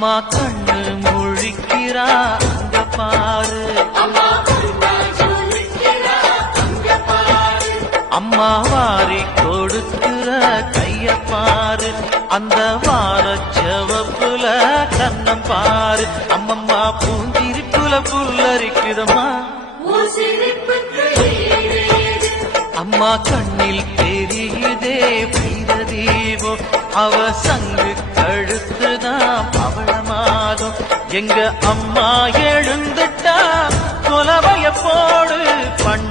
அம்மா கண்ணு முழிக்கிறா அங்க பாரு, அம்மா வாரி கொடுக்கிற கைய பாரு, அந்த வார செவப்புல கண்ணம் பாரு. அம்மம்மா பூஞ்சிரிப்புல புல்லரிக்குதம்மா, அம்மா கண்ணில் தெரியுதே வைரதீபோ, அவ சங்கு கழுத்துதான் பவளமாகும். எங்க அம்மா எழுந்துட்டா கொலவைய போடு பண்ண